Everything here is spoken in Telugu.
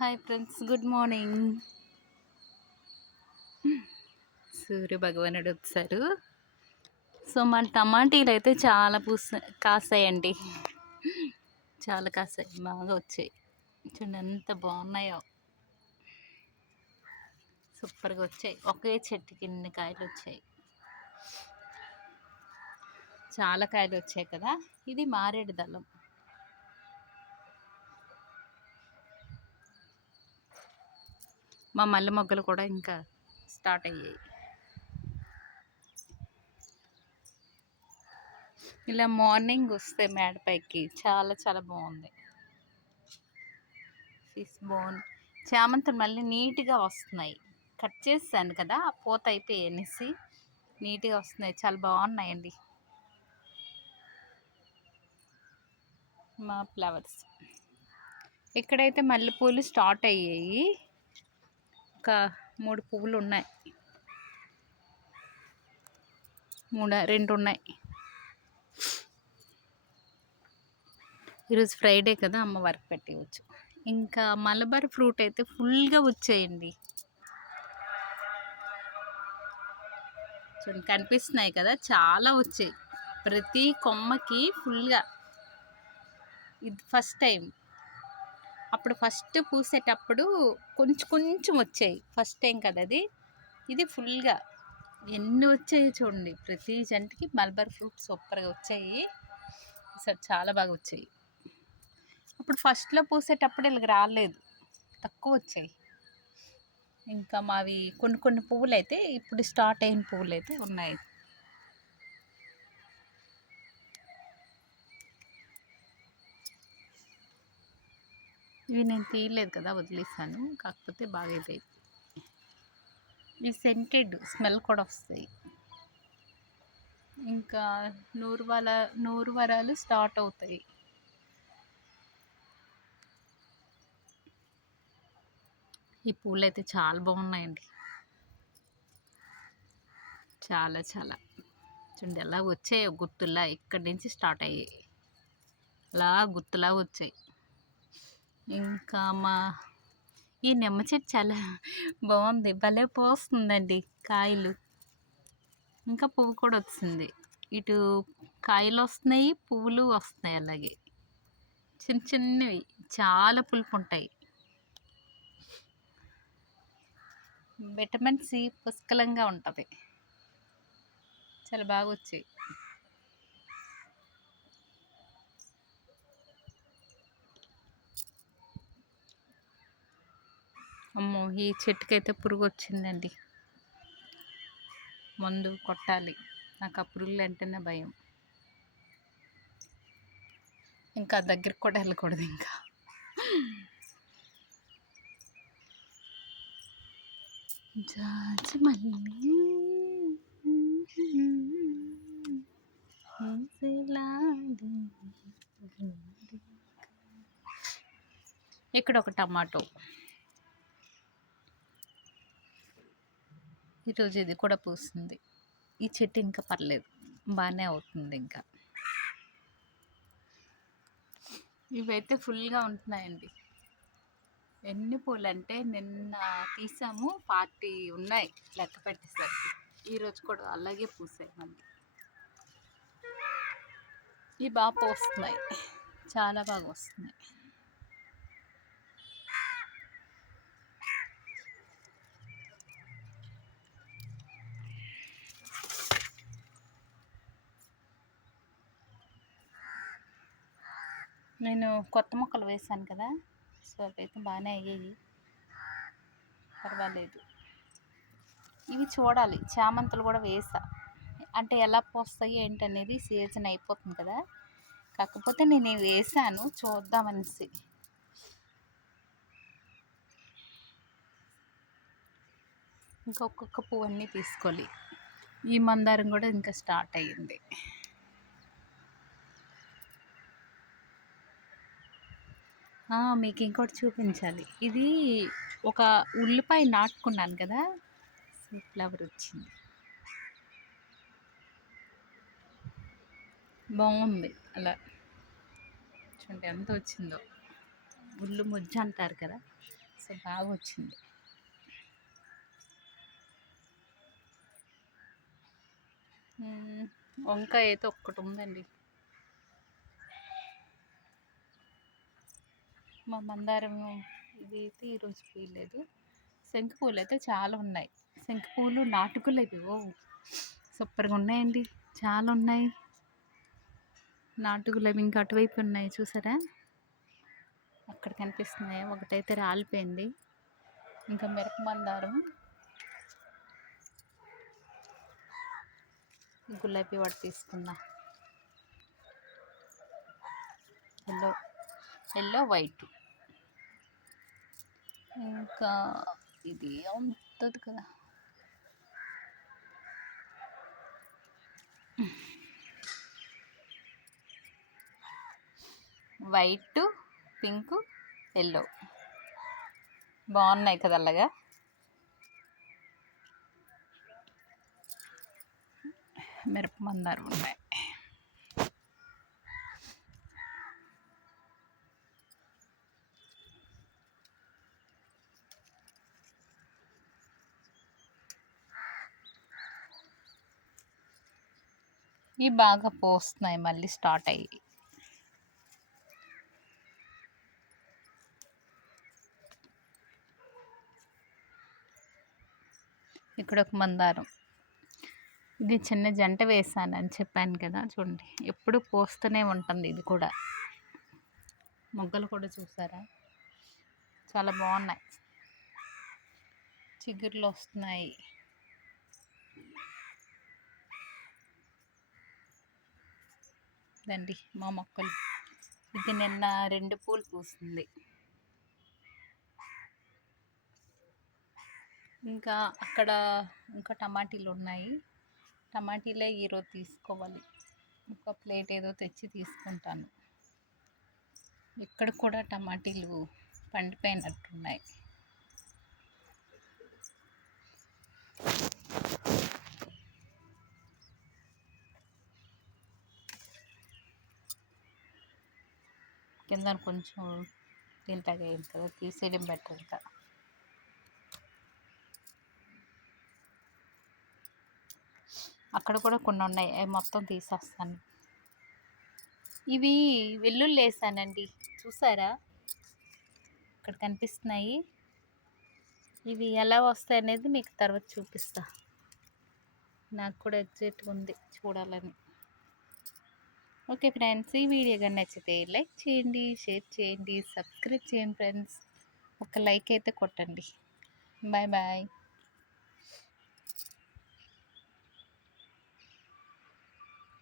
Hi friends, good morning. Surya భగవానుడు వచ్చారు. సో మన టమాటీలు అయితే చాలా కాసాయండి. చాలా కాసాయి, బాగా వచ్చాయి. చూడండి ఎంత బాగున్నాయో, సూపర్గా వచ్చాయి. ఒకే చెట్టుకి ఇన్ని కాయలు వచ్చాయి, చాలా కాయలు వచ్చాయి కదా. ఇది మారేడు దళం. మా మల్లె మొగ్గలు కూడా ఇంకా స్టార్ట్ అయ్యాయి. ఇలా మార్నింగ్ వస్తే మేడపైకి చాలా చాలా బాగుంది. ఫిష్ బోన్ చామంతులు మళ్ళీ నీట్గా వస్తున్నాయి. కట్ చేసాను కదా, పూత అయిపోయి అనేసి నీట్గా వస్తున్నాయి, చాలా బాగున్నాయండి మా ఫ్లవర్స్. ఇక్కడైతే మల్లెపూలు స్టార్ట్ అయ్యాయి. ఒక 3 పువ్వులు ఉన్నాయి, 2 ఉన్నాయి. ఈరోజు ఫ్రైడే కదా, అమ్మ వర్క్ పెట్టవచ్చు. ఇంకా మలబార్ ఫ్రూట్ అయితే ఫుల్గా వచ్చాయండి. చూడండి, కనిపిస్తున్నాయి కదా, చాలా వచ్చాయి. ప్రతి కొమ్మకి ఫుల్గా. ఇది ఫస్ట్ టైం. అప్పుడు ఫస్ట్ పూసేటప్పుడు కొంచెం కొంచెం వచ్చాయి, ఫస్ట్ టైం కదా అది. ఇది ఫుల్గా ఎన్ని వచ్చాయి చూడండి. ప్రతి జంటకి మల్బర్ ఫ్రూట్ సూపర్గా వచ్చాయి. అసలు చాలా బాగా వచ్చాయి. అప్పుడు ఫస్ట్లో పూసేటప్పుడు ఇలాగ రాలేదు, తక్కువ వచ్చాయి. ఇంకా మావి కొన్ని కొన్ని పువ్వులు అయితే ఇప్పుడు స్టార్ట్ అయిన పువ్వులు అయితే ఉన్నాయి. ఇవి నేను తీయలేదు కదా, వదిలేసాను. కాకపోతే బాగా ఇదైంది. ఇవి సెంటెడ్ స్మెల్ కూడా వస్తాయి. ఇంకా నూరు వరాలు స్టార్ట్ అవుతాయి. ఈ పూలు అయితే చాలా బాగున్నాయండి, చాలా చాలా. చూడండి ఎలా వచ్చాయో గుత్తులా, ఇక్కడి నుంచి స్టార్ట్ అయ్యాయి, అలా గుత్తులా వచ్చాయి. ఇంకా ఈ నిమ్మ చెట్టు చాలా బాగుంది, భలే పోస్తుందండి కాయలు. ఇంకా పువ్వు కూడా వచ్చింది. ఇటు కాయలు వస్తున్నాయి, పువ్వులు వస్తున్నాయి. అలాగే చిన్న చిన్నవి, చాలా పులుపు ఉంటాయి. విటమిన్ సి పుష్కలంగా ఉంటుంది, చాలా బాగా వచ్చాయి. అమ్మో, ఈ చెట్టుకైతే పురుగు వచ్చిందండి, మందు కొట్టాలి. నాకు ఆ పురుగులు అంటేనే భయం. ఇంకా దగ్గరికి కూడా వెళ్ళకూడదు. ఇంకా జాజిమల్లి ఇక్కడ ఒక టమాటో. ఈరోజు ఇది కూడా పూస్తుంది. ఈ చెట్టు ఇంకా పర్లేదు, బాగానే అవుతుంది. ఇంకా ఇవైతే ఫుల్గా ఉంటున్నాయండి. ఎన్ని పూలు అంటే నిన్న తీసాము, 40 ఉన్నాయి లెక్క పెట్టేసరికి. ఈరోజు కూడా అలాగే పూసాయి. మళ్ళీ ఇవి బాగా పోస్తున్నాయి, చాలా బాగా వస్తున్నాయి. నేను కొత్త మొక్కలు వేసాను కదా, సో అవైతే బాగానే అయ్యాయి, పర్వాలేదు. ఇవి చూడాలి, చామంతులు కూడా వేసా. అంటే ఎలా పోస్తాయి ఏంటనేది సీజన్ అయిపోతుంది కదా, కాకపోతే నేను ఇవి వేసాను చూద్దామనేసి. ఇంకొక పువ్వు అన్నీ తీసుకోవాలి. ఈ మందారం కూడా ఇంకా స్టార్ట్ అయ్యింది. మీకు ఇంకోటి చూపించాలి. ఇది ఒక ఉల్లిపాయ నాటుకున్నాను కదా, ఫ్లవర్ వచ్చింది, బాగుంది. అలా చూడండి ఎంత వచ్చిందో. ఉల్లు ముజ్జ అంటారు కదా, సో బాగా వచ్చింది. వంకాయ అయితే ఒక్కటి ఉందండి. మా మందారం ఇది అయితే ఈరోజు పూయలేదు. శంకు పూలు అయితే చాలా ఉన్నాయి. శంకు పూలు నాటుకులు ఇవి. ఓ సూపర్గా ఉన్నాయండి, చాలా ఉన్నాయి. నాటు గులాబీ ఇంకా అటువైపు ఉన్నాయి చూసారా, అక్కడ కనిపిస్తున్నాయి. ఒకటైతే రాలిపోయింది. ఇంకా మిరప మందారం, గులాబీ వాడు తీసుకున్నా. Yellow yellow white. ఇంకా ఇది ఉంటుంది కదా, వైట్, పింక్, ఎల్లో బాగున్నాయి కదా అలాగా. మిరప మందారం ఉన్నాయి. ఇవి బాగా పోస్తున్నాయి, మళ్ళీ స్టార్ట్ అయ్యి. ఇక్కడ ఒక మందారం, ఇది చిన్న జంట వేసానని చెప్పాను కదా, చూడండి ఎప్పుడు పోస్తూనే ఉంటుంది. ఇది కూడా మొగ్గలు కూడా చూసారా, చాలా బాగున్నాయి, చిగుర్లు వస్తున్నాయి. దండి మా మొక్కలు. ఇది నిన్న 2 పూలు పూస్తుంది. ఇంకా అక్కడ ఇంకా టమాటీలు ఉన్నాయి. టమాటీలే ఈరోజు తీసుకోవాలి. ఒక ప్లేట్ ఏదో తెచ్చి తీసుకుంటాను. ఇక్కడ కూడా టమాటీలు పండిపోయినట్టున్నాయి. కింద కొంచెం తింటాగా అయింది కదా, తీసేయడం బెటర్ ఇంకా. అక్కడ కూడా కొన్ని ఉన్నాయి, అవి మొత్తం తీసేస్తాను. ఇవి వెల్లుల్లి వేసానండి, చూసారా ఇక్కడ కనిపిస్తున్నాయి. ఇవి ఎలా వస్తాయి అనేది మీకు తర్వాత చూపిస్తా. నాకు కూడా ఎగ్జైట్గా ఉంది చూడాలని. ఓకే ఫ్రెండ్స్, ఈ వీడియో కానీ నచ్చితే లైక్ చేయండి, షేర్ చేయండి, సబ్స్క్రైబ్ చేయండి ఫ్రెండ్స్. ఒక లైక్ అయితే కొట్టండి. Bye bye.